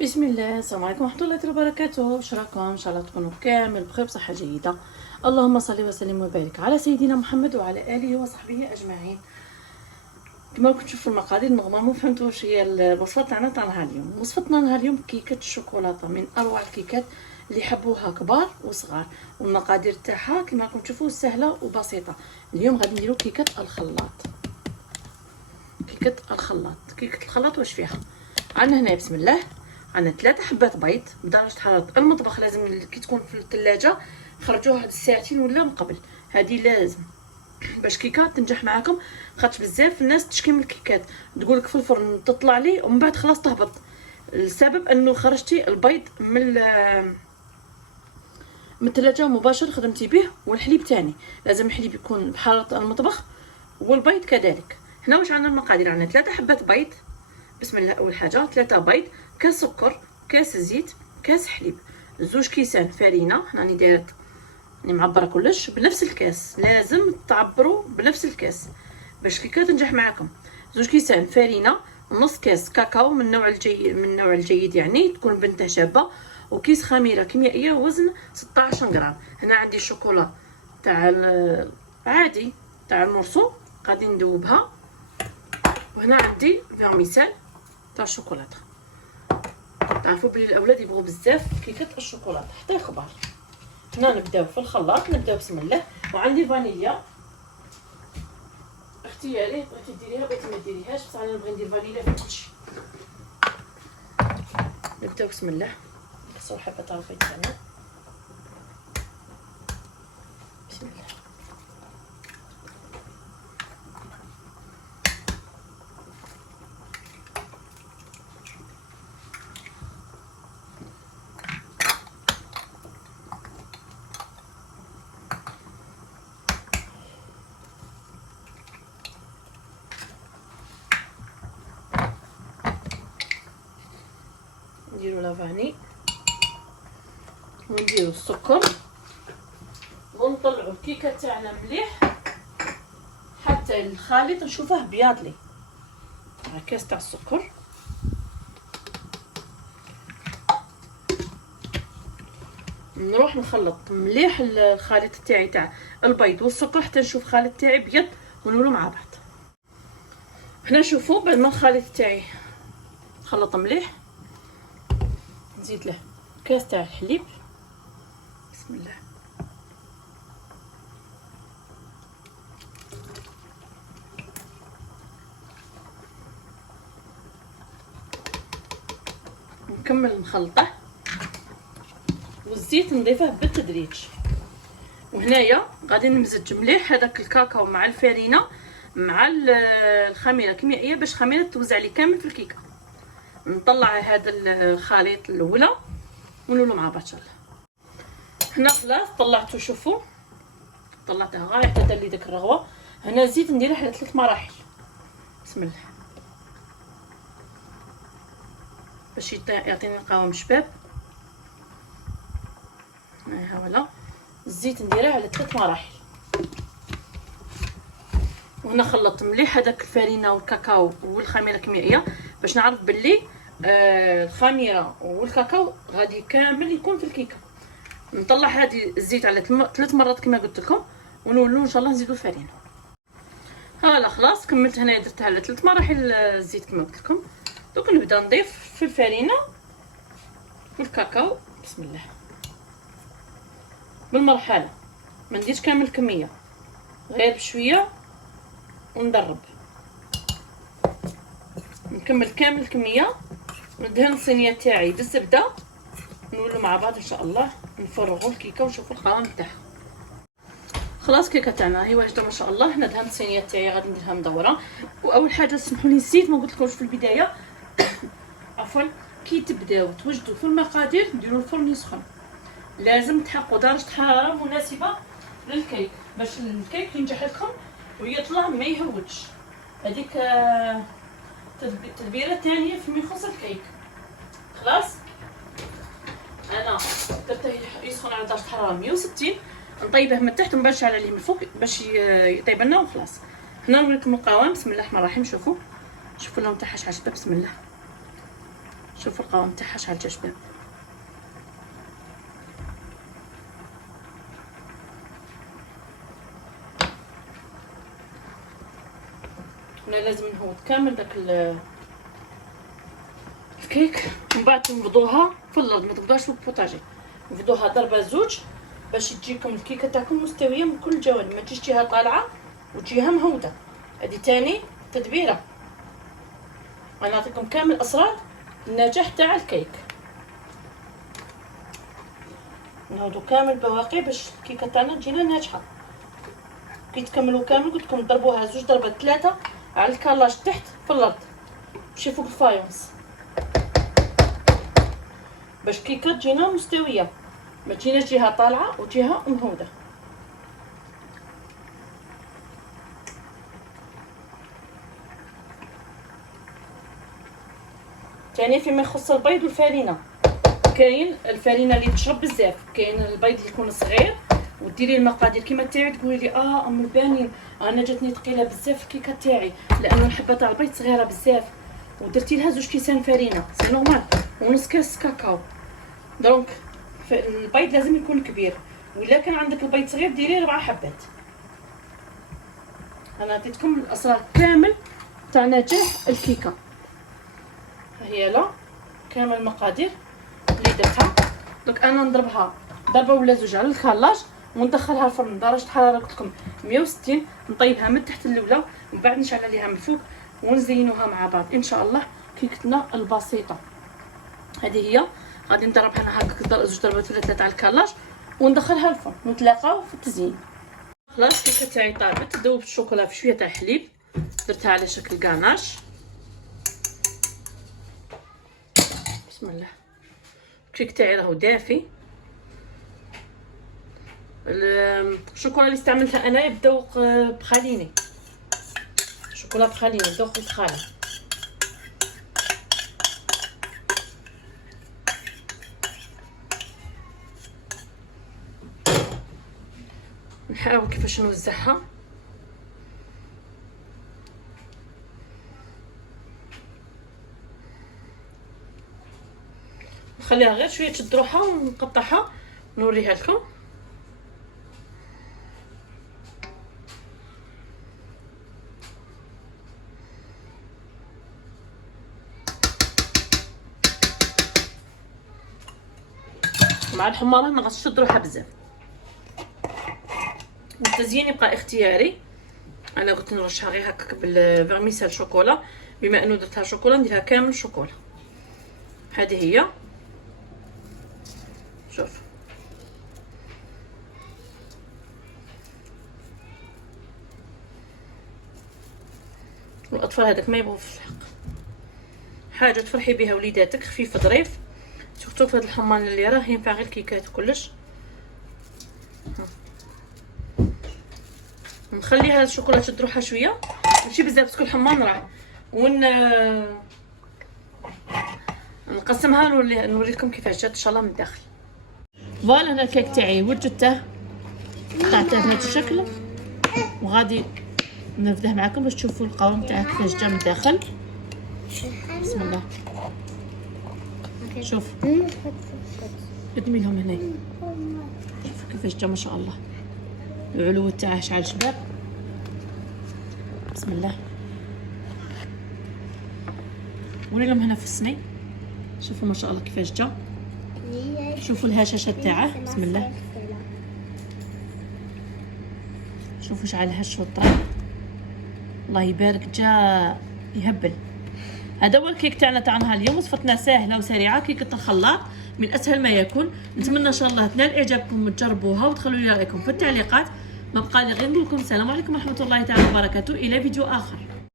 بسم الله. السلام عليكم ورحمه الله وبركاته. واش راكم؟ ان شاء الله تكونوا كامل بخير بصحه جيده. اللهم صل وسلم وبارك على سيدنا محمد وعلى اله وصحبه اجمعين. كما راكم تشوفوا المقادير نورمالمون فهمتوا واش هي الوصفه تاعنا تاع نهار اليوم. وصفتنا نهار اليوم كيكه الشوكولاته من اروع الكيكات اللي يحبوها كبار وصغار، والمقادير تاعها كما راكم تشوفوا سهله وبسيطه. اليوم غادي نديروا كيكه الخلاط. كيكه الخلاط واش فيها؟ عندنا هنا بسم الله عندنا 3 حبات بيض بدرجه حراره المطبخ. لازم كي تكون في الثلاجه خرجوها هاد الساعتين ولا من قبل، هذه لازم باش كيكه تنجح معاكم. خاطش بزاف الناس تشكي من الكيكات تقولك في الفرن تطلع لي ومن بعد خلاص تهبط. السبب انه خرجتي البيض من الثلاجه مباشر خدمتي به، والحليب تاني لازم الحليب يكون بحراره المطبخ والبيض كذلك. هنا واش عندنا المقادير؟ عندنا 3 حبات بيض بسم الله. اول حاجه 3 بيض، كاس سكر، كاس زيت، كاس حليب، 2 كيسان فرينه. هنا راني دايره راني معبره كلش بنفس الكاس، لازم تعبروا بنفس الكاس باش كيكه تنجح معكم. 2 كيسان فرينه، نص كاس كاكاو من النوع الجيد يعني تكون بنته شابه، وكيس خميره كيميائيه وزن 16 غرام. هنا عندي الشوكولا تاع عادي تاع المرسو غادي ندوبها، وهنا عندي فيرميسيل تاع الشوكولاته. تعرفوا بلي الاولاد يبغوا بزاف كيكه الشوكولاته حتى الكبار. هنا نبداو في الخلاط، نبداو بسم الله. وعندي فانيليا اختياري، بغيتي ديريها بغيتي ما ديريهاش، بصح انا نبغي ندير فانيليا في كلشي. نبداو بسم الله. نقصوا حبه تاع البيض تاعنا بسم الله. نديرو لافاني ونديرو السكر ونطلعو الكيكه تاعنا مليح حتى الخليط نشوفه بياض لي. كاس تاع السكر نروح نخلط مليح الخليط تاعي تاع البيض والسكر حتى نشوف الخليط تاعي بيض ونولو مع بعض. هنا شوفوا بعد ما الخليط تاعي خلط مليح نزيد له كاس تاع الحليب بسم الله. نكمل نخلطه، والزيت نضيفه بالتدريج. وهنايا غادي نمزج مليح هذاك الكاكاو مع الفرينه مع الخميره الكيميائيه باش الخميره توزع لي كامل في الكيكه. نطلع هذا الخليط الاولى ونولو مع بعض ان شاء الله. هنا خلاص طلعته، شوفوا طلعته غير حتى دار لي داك الرغوه. هنا الزيت نديره على 3 مراحل بسم الله باش يعطيني القوام شباب. ها ولا الزيت نديره على 3 مراحل. وهنا خلطت مليح هذاك الفرينه والكاكاو والخميره الكيميائيه باش نعرف باللي الخميره والكاكاو غادي كامل يكون في الكيكه. نطلع هذه الزيت على 3 مرات كما قلت لكم، ونولو ان شاء الله نزيدو الفرينه. هلا خلاص كملت هنا درتها على 3 مراحل الزيت كما قلت لكم. دوك نبدا نضيف في الفرينه والكاكاو بسم الله بالمرحله، ما نديرش كامل الكميه غير بشويه وندرب. نكمل كامل الكميه وندهن الصينيه تاعي بالزبده. نولو مع بعض ان شاء الله نفرغوا الكيكه ونشوفوا القوام تاعها. خلاص الكيكه تاعنا هي واجده ما شاء الله. هنا دهنت الصينيه تاعي غادي نديرها مدوره. واول حاجه سمحوا لي نسيت ما قلت لكمش في البدايه عفوا، كي تبداو توجدوا في المقادير ديروا الفرن يسخن. لازم تحققوا درجه حراره مناسبه للكيك باش الكيك ينجح لكم ويطلع ما يهوجش. هذيك تدبيره ثانيه فيما يخص الكيك. خلاص انا درته يسخن على درجه حراره 160، نطيبه من تحت ومن بعد نشعل عليه من الفوق باش يطيب لنا وخلاص. هنا نوريكم القوام بسم الله الرحمن الرحيم. شوفوا اللون تاعها شحال شباب بسم الله شوفوا القوام تاعها شحال جا شباب. هنا لازم نهود كامل داك الكيك، ومن بعد تنفضوها في الارض، ما تبداوش في البوطاجي، نفضوها ضربه زوج باش تجيكم الكيكه تاعكم مستويه من كل الجوانب، ما تجيش جهه طالعه وجهه مهوده. هذه تاني تدبيره، انا نعطيكم كامل اسرار النجاح تاع الكيك. نهودو كامل البواقي باش الكيكه تاعنا تجينا ناجحه. كي تكملوا كامل قلت لكم ضربوها زوج ضربات ثلاثه على الكلاج تحت في الارض ماشي فوق الفايونس، باش الكيكه تجينا مستويه، ما تجيناش جهه طالعه وجهه مهوده. ثاني فيما يخص البيض والفرينه، كاين الفرينه اللي تشرب بزاف، كاين البيض اللي يكون صغير وديري المقادير كيما تاعي، تقولي لي ام البانين انا جاتني ثقيله بزاف الكيكه تاعي لانه الحبه تاع البيض صغيره بزاف، ودرتي لها 2 كيسان فرينه سي نورمال ونص كاس كاكاو. دونك البيض لازم يكون كبير، وإلا كان عندك البيض صغير ديري 4 حبات. انا عطيتكم الاسرار كامل تاع نجاح الكيكه. هي لا كامل المقادير اللي درتها. دونك انا نضربها ضربه ولا زوج على الكلاج وندخلها الفرن درجه حراره قلت لكم 160، نطيبها من تحت الاولى ومن بعد نشعل عليها من فوق ونزينوها مع بعض ان شاء الله كيكتنا البسيطه. هذه هي غادي نضربها انا هكا زوج ضربات ولا ثلاثه على الكلاج وندخلها الفرن ونتلاقاو في التزيين. خلاص الكيكه تاعي طابت، ذوبت الشوكولا في شويه تاع حليب، درتها على شكل غاناش. بسم الله. الكيك تاعي راهو دافي. الشوكولا اللي استعملتها انايا بذوق بخاليني، شوكولا بخاليني ذوق الخالي. نحاول كيفاش نوزعها. نخليها غير شويه تشد روحها ونقطعها ونوريها لكم. مع الحماره ما غاديش تشد روحها بزاف. والتزيين يبقى اختياري، انا قلت نرشها غير هكاك بالفيرميسيل شوكولا، بما انه درتها شوكولا نديرها كامل شوكولا. هذه هي شوف الاطفال هذاك ما يبغوا في الحق، حاجه تفرحي بها وليداتك خفيفه ظريف، سورتو في هذا الحمان اللي راه ينفع غير كيكات وكلش. نخليها الشوكولا تشد روحها شويه ماشي بزاف باسكو الحمان راه نقسمها نوريكم كيفاش جات ان شاء الله من الداخل. فوالا انا الكيك تاعي وجدته قطعته بهذا الشكل وغادي نفده معكم باش تشوفوا القوام تاعه كيفاش جا من الداخل. بسم الله. شوف قدمي لهم هنا شوفوا كيفاش جا ما شاء الله، العلو تاعه شعل شباب. بسم الله. وري لهم هنا في الصني شوفوا ما شاء الله كيفاش جا، شوفوا الهشاشه تاعه. بسم الله. شوفوا شعل هش والطري الله يبارك، جا يهبل. هذا هو الكيك تاعنا تاع نهار اليوم، وصفتنا سهله وسريعه، كيكه الخلاط من اسهل ما يكون. نتمنى ان شاء الله تنال اعجابكم وتجربوها وتخلوا لي رايكم في التعليقات. ما بقى لي غير نقول لكم السلام عليكم ورحمه الله تعالى وبركاته، الى فيديو اخر.